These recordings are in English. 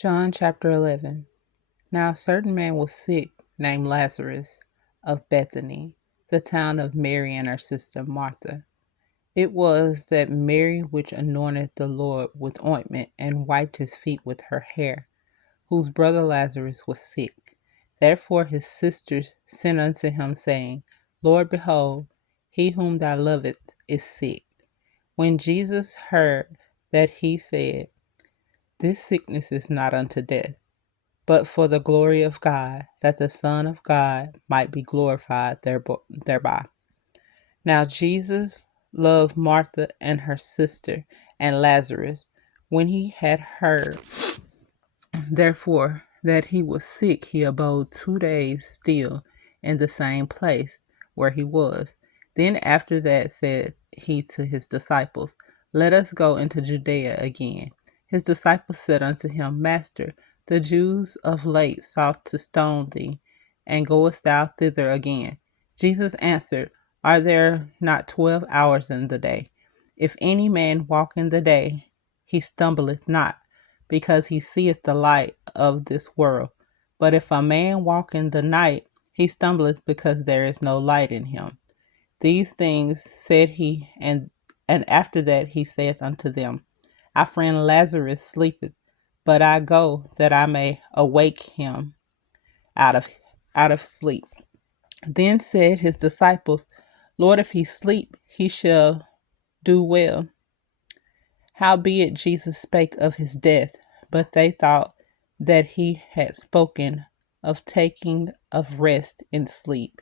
John chapter 11. Now a certain man was sick, named Lazarus, of Bethany, the town of Mary and her sister Martha. It was that Mary which anointed the Lord with ointment and wiped his feet with her hair, whose brother Lazarus was sick. Therefore his sisters sent unto him, saying, Lord, behold, he whom thou lovest is sick. When Jesus heard that, he said, This sickness is not unto death, but for the glory of God, that the Son of God might be glorified thereby. Now Jesus loved Martha and her sister and Lazarus. When he had heard, therefore, that he was sick, he abode 2 days still in the same place where he was. Then after that said he to his disciples, Let us go into Judea again. His disciples said unto him, Master, the Jews of late sought to stone thee, and goest thou thither again? Jesus answered, Are there not 12 hours in the day? If any man walk in the day, he stumbleth not, because he seeth the light of this world. But if a man walk in the night, he stumbleth, because there is no light in him. These things said he, and after that he saith unto them, Our friend Lazarus sleepeth, but I go that I may awake him out of sleep. Then said his disciples, Lord, if he sleep, he shall do well. Howbeit Jesus spake of his death, but they thought that he had spoken of taking of rest in sleep.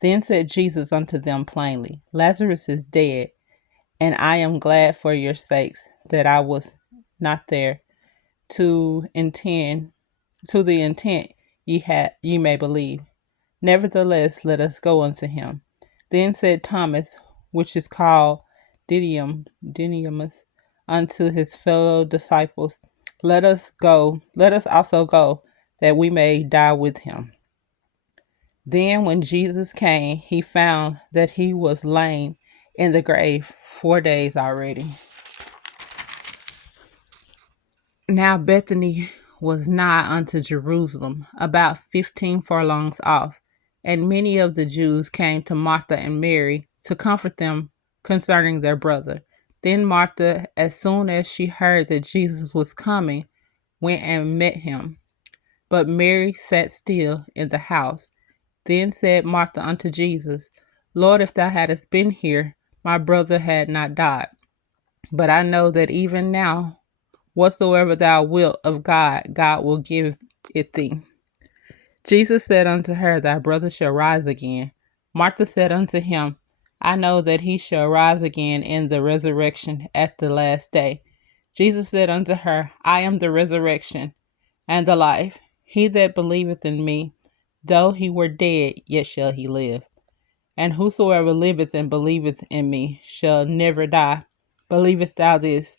Then said Jesus unto them plainly, Lazarus is dead, and I am glad for your sakes that I was not there, to the intent ye may believe. Nevertheless, let us go unto him. Then said Thomas, which is called Didymus, unto his fellow disciples, Let us also go, that we may die with him. Then when Jesus came, he found that he was laid in the grave 4 days already. Now Bethany was nigh unto Jerusalem, about 15 furlongs off, and many of the Jews came to Martha and Mary to comfort them concerning their brother. Then Martha, as soon as she heard that Jesus was coming, went and met him. But Mary sat still in the house. Then said Martha unto Jesus, Lord, if thou hadst been here, my brother had not died. But I know that even now, whatsoever thou wilt of God, God will give it thee. Jesus said unto her, Thy brother shall rise again. Martha said unto him, I know that he shall rise again in the resurrection at the last day. Jesus said unto her, I am the resurrection and the life. He that believeth in me, though he were dead, yet shall he live. And whosoever liveth and believeth in me shall never die. Believest thou this?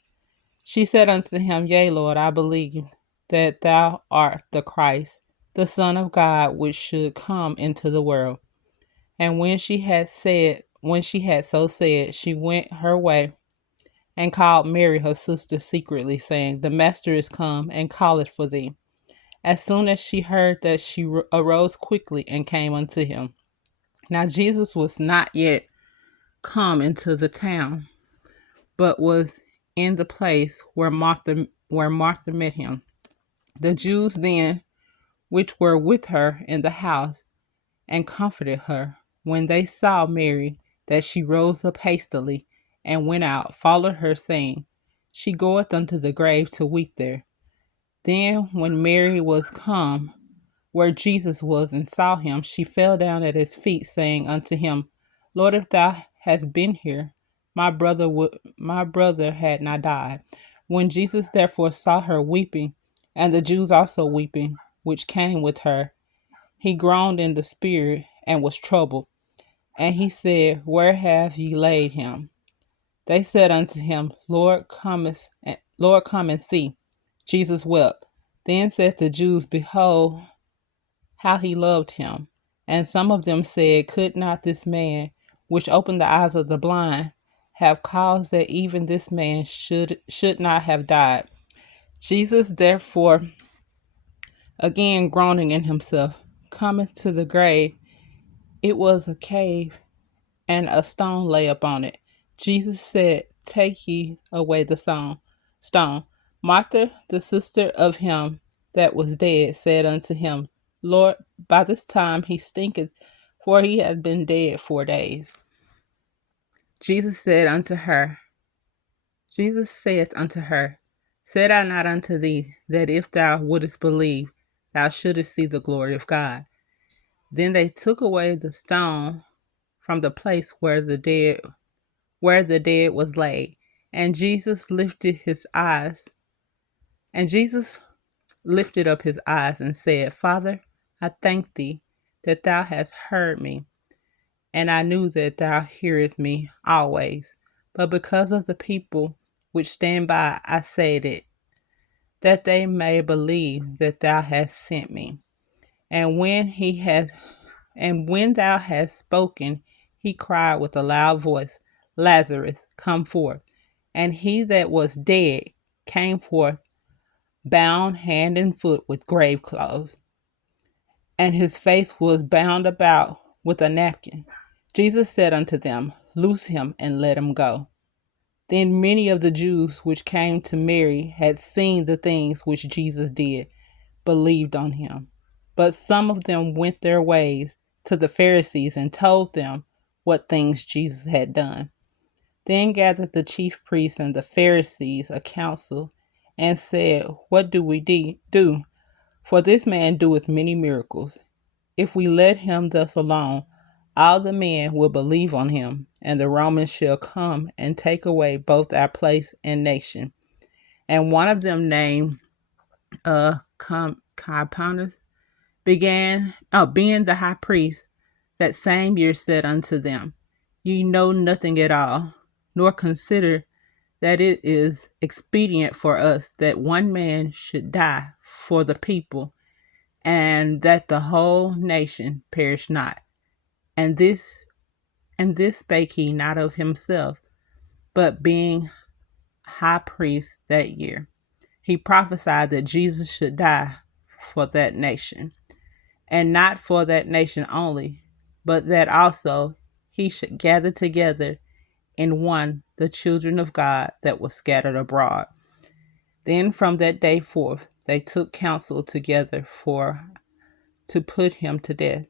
She said unto him, Yea, Lord, I believe that thou art the Christ, the Son of God, which should come into the world. And when she had so said, she went her way and called Mary her sister secretly, saying, The Master is come, and calleth for thee. As soon as she heard that, she arose quickly and came unto him. Now Jesus was not yet come into the town, but was in the place where Martha met him. The Jews then, which were with her in the house, and comforted her, when they saw Mary, that she rose up hastily, and went out, followed her, saying, She goeth unto the grave to weep there. Then when Mary was come where Jesus was, and saw him, she fell down at his feet, saying unto him, Lord, if thou hadst been here, my brother had not died. When Jesus therefore saw her weeping, and the Jews also weeping, which came with her, he groaned in the spirit, and was troubled. And he said, Where have ye laid him? They said unto him, Lord, come and see. Jesus wept. Then said the Jews, Behold, how he loved him. And some of them said, Could not this man, which opened the eyes of the blind, have caused that even this man should not have died? Jesus, therefore, again groaning in himself, cometh to the grave. It was a cave, and a stone lay upon it. Jesus said, take ye away the stone. Martha, the sister of him that was dead, said unto him, Lord, by this time he stinketh, for he had been dead 4 days. Jesus said unto her, Jesus saith unto her, said I not unto thee, that if thou wouldest believe, thou shouldest see the glory of God? Then they took away the stone from the place where the dead was laid. And Jesus lifted up his eyes and said, Father, I thank thee that thou hast heard me, and I knew that thou hearest me always. But because of the people which stand by, I said it, that they may believe that thou hast sent me. And when thou hast spoken, he cried with a loud voice, Lazarus, come forth. And he that was dead came forth, bound hand and foot with grave clothes, and his face was bound about with a napkin. Jesus said unto them, Loose him and let him go. Then many of the Jews which came to Mary had seen the things which Jesus did, believed on him. But some of them went their ways to the Pharisees and told them what things Jesus had done. Then gathered the chief priests and the Pharisees a council and said, What do we do? For this man doeth many miracles. If we let him thus alone, all the men will believe on him, and the Romans shall come and take away both our place and nation. And one of them, named Carpanus, being the high priest, that same year said unto them, Ye know nothing at all, nor consider that it is expedient for us that one man should die for the people, and that the whole nation perish not. And this spake he not of himself, but being high priest that year, he prophesied that Jesus should die for that nation, and not for that nation only, but that also he should gather together in one the children of God that were scattered abroad. Then from that day forth they took counsel together to put him to death.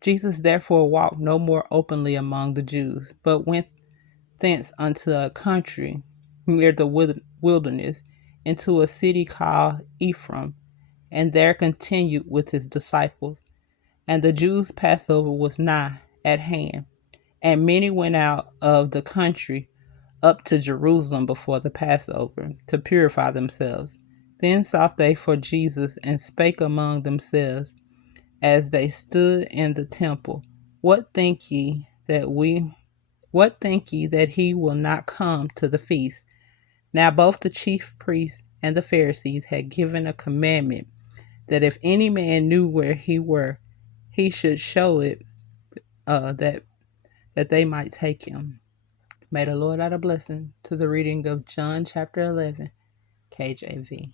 Jesus therefore walked no more openly among the Jews, but went thence unto a country near the wilderness, into a city called Ephraim, and there continued with his disciples. And the Jews' Passover was nigh at hand, and many went out of the country up to Jerusalem before the Passover to purify themselves. Then sought they for Jesus, and spake among themselves as they stood in the temple, What think ye that he will not come to the feast? Now both the chief priests and the Pharisees had given a commandment that if any man knew where he were, he should show it, that they might take him. May the Lord add a blessing to the reading of John chapter 11, KJV.